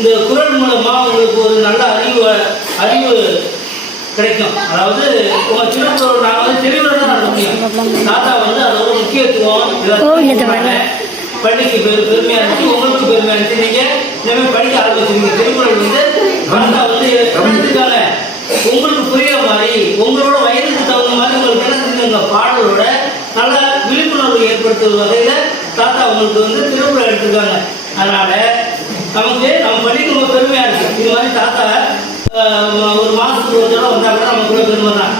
இந்த குரல் மூலமா உங்களுக்கு ஒரு நல்ல அறிவு கிடைக்கும். அதாவது உங்க திருக்குறள் நாங்கள் வந்து தெளிவாக தான் நடத்த முடியும். தாத்தா வந்து அதோட முக்கியத்துவம் பள்ளிக்கு பெருமையாக இருந்துச்சு, உங்களுக்கு பெருமையாக இருந்துச்சு. நீங்கள் இனிமேல் படிக்க ஆரம்பிச்சிருக்கீங்க. திருக்குறள் வந்து தாத்தா வந்து எழுதுக்காக உங்களுக்கு புரிய மாதிரி உங்களோட வயதுக்கு தகுந்த மாதிரி உங்களுக்கு என்ன செஞ்சுங்க பாடலோட நல்ல விழிப்புணர்வு ஏற்படுத்தும் வகையில் தாத்தா உங்களுக்கு வந்து திருக்குறள் எடுத்துருக்காங்க. அதனால நமக்கு நம்ம படிக்க ரொம்ப பெருமையாக இருக்கு. இது மாதிரி தாத்தா ஒரு மாதத்துக்கு ஒரு தடவை வந்தால் கூட நம்ம கூட பெருமை தான்.